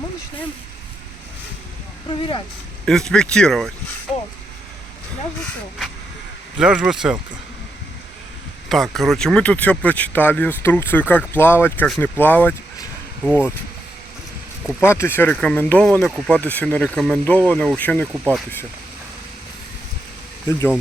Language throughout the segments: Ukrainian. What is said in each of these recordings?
мы начинаем проверять. Інспектувати. О, пляж весел. Пляж Веселка. Так, короче, мы тут все прочитали, инструкцию, как плавать, как не плавать. Вот. Купатися рекомендовано, купатися не рекомендовано, взагалі не купатися. Йдемо.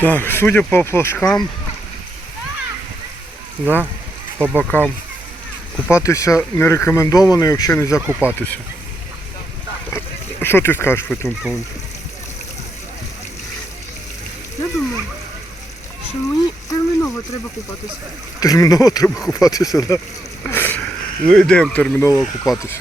Так, судя по флажкам, да, по бокам, купатися не рекомендовано і взагалі не можна купатися. Що ти скажеш по цьому поводу? Я думаю, що мені терміново треба купатися. Терміново треба купатися, да? Ну йдемо терміново купатися.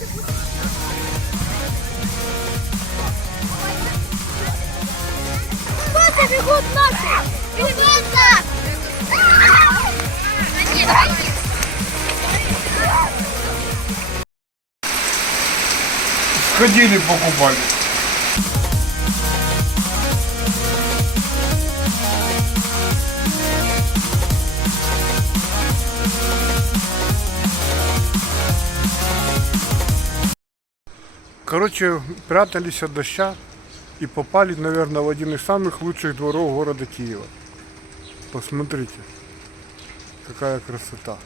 Ребята, бегут наши! Ребята! Сходили покупали. Короче, прятались от дождя и попали, наверное, в один из самых лучших дворов города Киева. Посмотрите, какая красота.